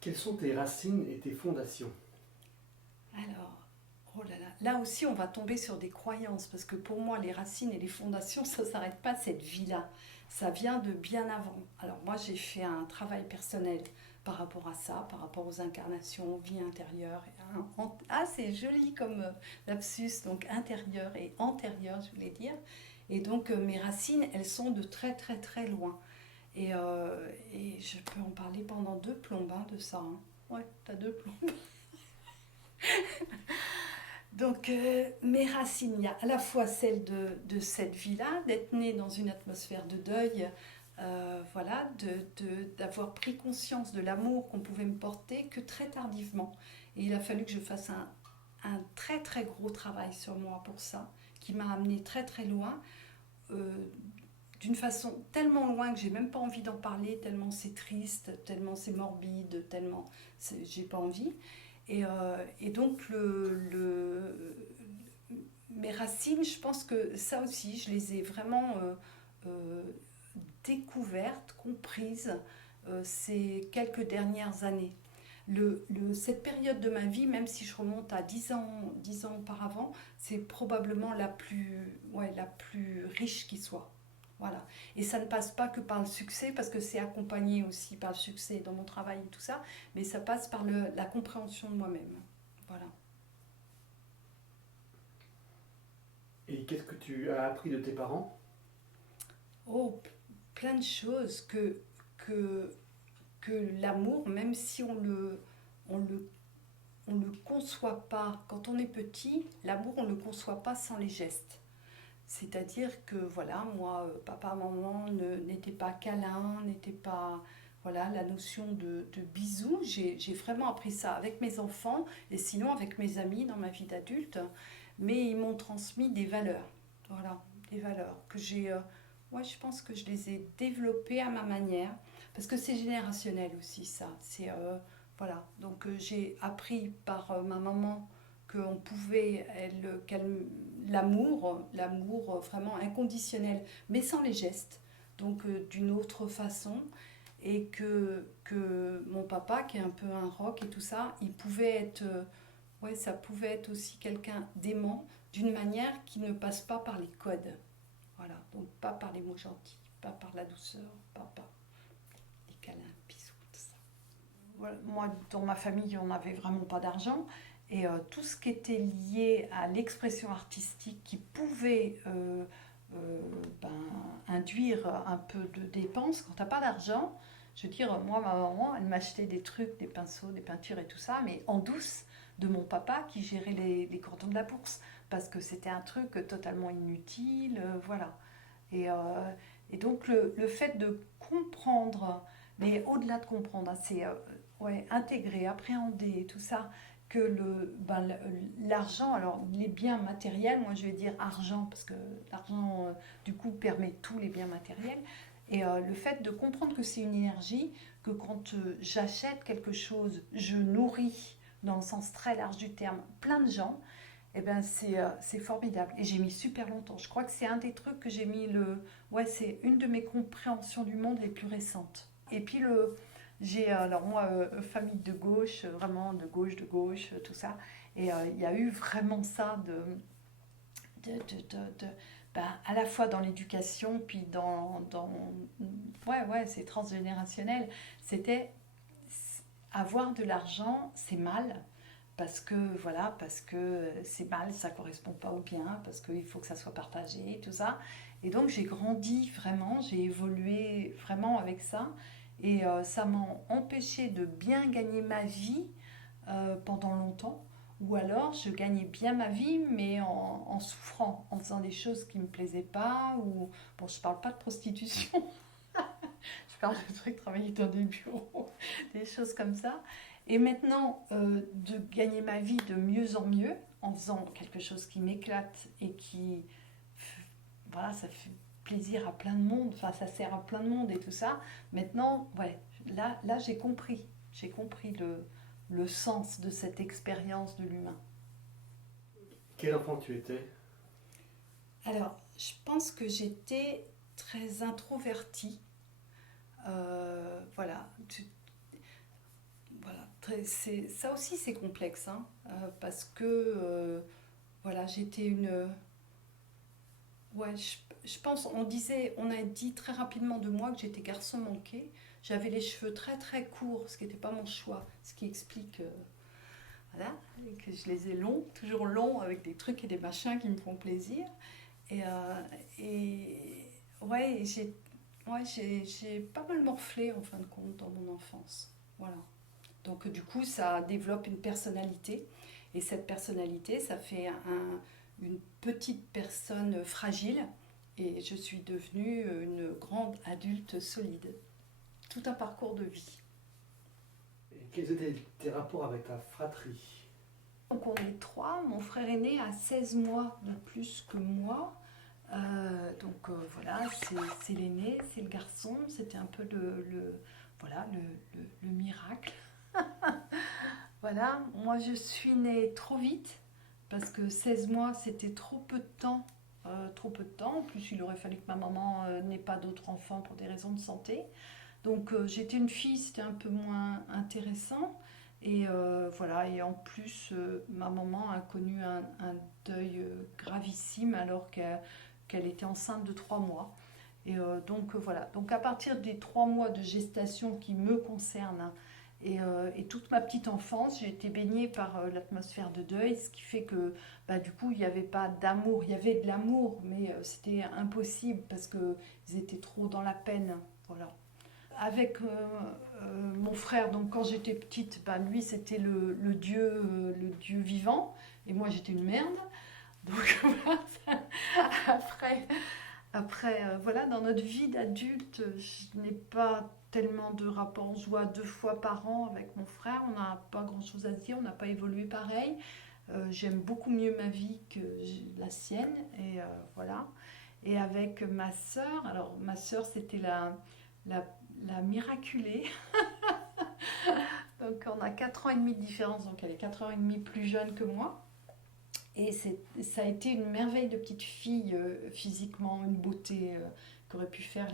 Quelles sont tes racines et tes fondations? Alors, oh là aussi on va tomber sur des croyances, parce que pour moi les racines et les fondations, ça ne s'arrête pas cette vie-là. Ça vient de bien avant. Alors moi j'ai fait un travail personnel par rapport à ça, par rapport aux incarnations, vie intérieure. Ah c'est joli comme lapsus, donc intérieur et antérieur je voulais dire. Et donc mes racines, elles sont de très très très loin. Et je peux en parler pendant deux plombes hein, de ça. Hein. Ouais, t'as deux plombes. Donc, mes racines, il y a à la fois celle de cette vie-là, d'être née dans une atmosphère de deuil, voilà, d'avoir pris conscience de l'amour qu'on pouvait me porter que très tardivement. Et il a fallu que je fasse un très très gros travail sur moi pour ça, qui m'a amené très très loin, euh, d'une façon tellement loin que j'ai même pas envie d'en parler, tellement c'est triste, tellement c'est morbide, tellement j'ai pas envie. Et donc mes racines, je pense que ça aussi, je les ai vraiment euh, découvertes, comprises ces quelques dernières années. Cette période de ma vie, même si je remonte à 10 ans auparavant, c'est probablement la plus riche qui soit. Voilà. Et ça ne passe pas que par le succès, parce que c'est accompagné aussi par le succès dans mon travail et tout ça, mais ça passe par la compréhension de moi-même. Voilà. Et qu'est-ce que tu as appris de tes parents? Oh, plein de choses que, que l'amour, même si on le, on le conçoit pas, quand on est petit, l'amour, on ne le conçoit pas sans les gestes. C'est-à-dire que, voilà, moi, papa, maman n'étaient pas câlins, n'étaient pas... Voilà, la notion de bisous, j'ai vraiment appris ça avec mes enfants et sinon avec mes amis dans ma vie d'adulte. Mais ils m'ont transmis des valeurs. Voilà, des valeurs que j'ai... ouais, je pense que je les ai développées à ma manière. Parce que c'est générationnel aussi, ça. Voilà, donc j'ai appris par ma maman qu'on pouvait, l'amour vraiment inconditionnel, mais sans les gestes, donc d'une autre façon, et que mon papa, qui est un peu un rock et tout ça, il pouvait être, ouais, ça pouvait être aussi quelqu'un d'aimant, d'une manière qui ne passe pas par les codes. Voilà, donc pas par les mots gentils, pas par la douceur, pas par les câlins, bisous, tout ça. Voilà, moi, dans ma famille, on n'avait vraiment pas d'argent. Et tout ce qui était lié à l'expression artistique qui pouvait euh, ben, induire un peu de dépenses, quand t'as pas d'argent, je veux dire, moi, ma maman, elle m'achetait des trucs, des pinceaux, des peintures et tout ça, mais en douce de mon papa qui gérait les cordons de la bourse, parce que c'était un truc totalement inutile, voilà. Et, euh, et donc le fait de comprendre, mais au-delà de comprendre, hein, c'est ouais, intégrer, appréhender tout ça, que l'argent, alors les biens matériels, moi je vais dire argent, parce que l'argent du coup permet tous les biens matériels, et le fait de comprendre que c'est une énergie, que quand j'achète quelque chose, je nourris, dans le sens très large du terme, plein de gens, eh ben c'est formidable. Et j'ai mis super longtemps. Je crois que c'est un des trucs que j'ai mis le. Ouais, c'est une de mes compréhensions du monde les plus récentes. Et puis j'ai alors moi famille de gauche, vraiment de gauche, tout ça. Et il y a eu vraiment ça de ben, à la fois dans l'éducation, puis ouais, c'est transgénérationnel. C'était avoir de l'argent, c'est mal, parce que voilà, parce que c'est mal, ça correspond pas au bien, parce qu'il faut que ça soit partagé, tout ça. Et donc j'ai grandi vraiment, j'ai évolué vraiment avec ça, et ça m'a empêché de bien gagner ma vie pendant longtemps. Ou alors je gagnais bien ma vie, mais en souffrant, en faisant des choses qui me plaisaient pas. Ou bon, je parle pas de prostitution, je parle de trucs travailler dans des bureaux, des choses comme ça. Et maintenant, de gagner ma vie de mieux en mieux, en faisant quelque chose qui m'éclate et qui, voilà, ça fait plaisir à plein de monde, enfin ça sert à plein de monde et tout ça. Maintenant, ouais, là j'ai compris le sens de cette expérience de l'humain. Quel enfant tu étais? Alors, je pense que j'étais très introvertie. Voilà, voilà, ça aussi c'est complexe, hein, parce que voilà, j'étais ouais, je pense, on a dit très rapidement de moi que j'étais garçon manqué. J'avais les cheveux très très courts, ce qui n'était pas mon choix, ce qui explique voilà, que je les ai longs, toujours longs, avec des trucs et des machins qui me font plaisir. Et, ouais, j'ai pas mal morflé en fin de compte dans mon enfance. Voilà. Donc du coup, ça développe une personnalité. Et cette personnalité, ça fait une petite personne fragile. Et je suis devenue une grande adulte solide. Tout un parcours de vie. Et quels étaient tes rapports avec ta fratrie? Donc on est trois. Mon frère aîné a 16 mois de plus que moi. Voilà, c'est l'aîné, c'est le garçon. C'était un peu voilà, le miracle. Voilà, moi je suis née trop vite parce que 16 mois c'était trop peu de temps. Trop peu de temps. En plus, il aurait fallu que ma maman n'ait pas d'autres enfants pour des raisons de santé. Donc j'étais une fille, c'était un peu moins intéressant. Et voilà, et en plus, ma maman a connu un deuil gravissime alors qu'elle était enceinte de 3 mois. Et voilà, donc à partir des 3 mois de gestation qui me concernent, et toute ma petite enfance, j'ai été baignée par l'atmosphère de deuil, ce qui fait que bah, du coup, il n'y avait pas d'amour. Il y avait de l'amour, mais c'était impossible parce qu'ils étaient trop dans la peine. Voilà. Avec mon frère, donc quand j'étais petite, bah, lui c'était le dieu vivant, et moi j'étais une merde. Donc voilà, après, voilà, dans notre vie d'adulte, je n'ai pas tellement de rapports. On se voit 2 fois par an avec mon frère, on n'a pas grand-chose à se dire, on n'a pas évolué pareil. J'aime beaucoup mieux ma vie que la sienne, et voilà. Et avec ma sœur, alors ma sœur c'était la, la miraculée. Donc on a 4 ans et demi de différence, donc elle est 4 ans et demi plus jeune que moi. Et ça a été une merveille de petite fille, physiquement, une beauté qu'aurait pu faire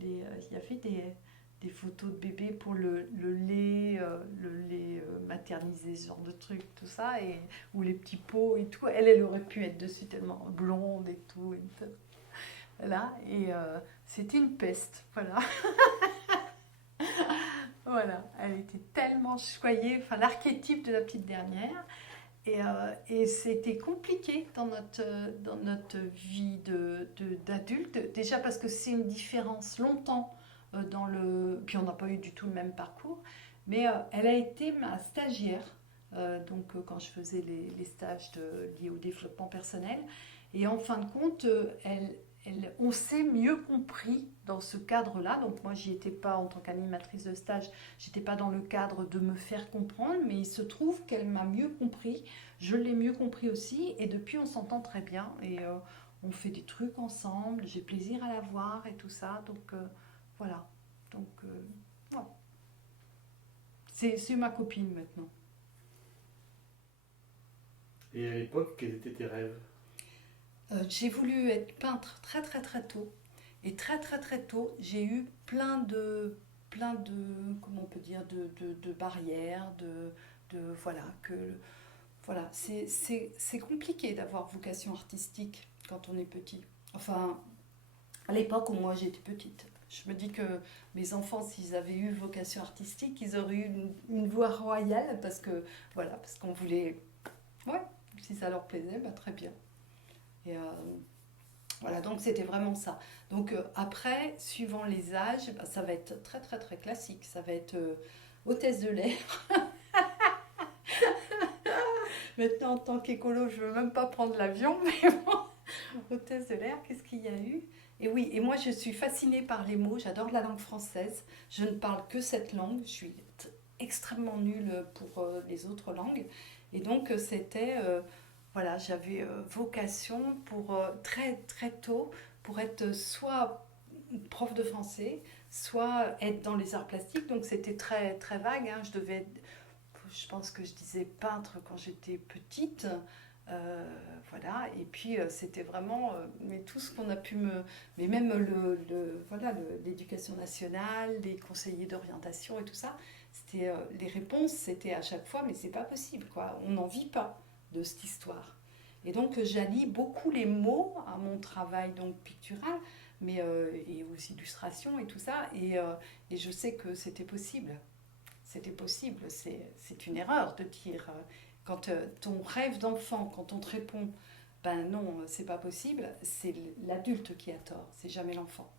il y avait des photos de bébé pour le lait maternisé, ce genre de trucs, tout ça, ou les petits pots et tout. Elle aurait pu être dessus tellement blonde et tout. Voilà, et c'était une peste, voilà. Voilà, elle était tellement choyée, enfin l'archétype de la petite dernière. Et c'était compliqué dans notre vie d'adulte, déjà parce que c'est une différence longtemps dans le... Puis on n'a pas eu du tout le même parcours, mais elle a été ma stagiaire, quand je faisais les stages liés au développement personnel. Et en fin de compte, on s'est mieux compris dans ce cadre-là. Donc moi, j'y étais pas en tant qu'animatrice de stage, j'étais pas dans le cadre de me faire comprendre, mais il se trouve qu'elle m'a mieux compris, je l'ai mieux compris aussi, et depuis on s'entend très bien, et on fait des trucs ensemble, j'ai plaisir à la voir et tout ça, donc voilà. Donc ouais. C'est ma copine maintenant. Et à l'époque, quels étaient tes rêves? J'ai voulu être peintre très très très tôt. Et très très très tôt, j'ai eu plein de, comment on peut dire, de barrières, voilà, voilà, c'est compliqué d'avoir vocation artistique quand on est petit. Enfin, à l'époque où moi j'étais petite. Je me dis que mes enfants, s'ils avaient eu vocation artistique, ils auraient eu une voie royale voilà, parce qu'on voulait, ouais, si ça leur plaisait, bah, très bien. Et voilà, donc c'était vraiment ça. Donc après, suivant les âges, bah, ça va être très très très classique. Ça va être hôtesse de l'air. Maintenant, en tant qu'écolo, je ne veux même pas prendre l'avion, mais bon, hôtesse de l'air, qu'est-ce qu'il y a eu? Et oui, et moi je suis fascinée par les mots, j'adore la langue française. Je ne parle que cette langue, je suis extrêmement nulle pour les autres langues. Et donc c'était... voilà, j'avais vocation pour très très tôt pour être soit prof de français, soit être dans les arts plastiques. Donc c'était très très vague, hein. Je pense que je disais peintre quand j'étais petite. Voilà, et puis c'était vraiment mais tout ce qu'on a pu mais même voilà l'éducation nationale, les conseillers d'orientation et tout ça, les réponses, c'était à chaque fois, mais c'est pas possible, quoi. On n'en vit pas de cette histoire. Et donc, j'allie beaucoup les mots à mon travail donc pictural, mais et aux illustrations et tout ça. Et je sais que c'était possible. C'était possible. C'est une erreur de dire quand ton rêve d'enfant, quand on te répond, ben non, c'est pas possible, c'est l'adulte qui a tort, c'est jamais l'enfant.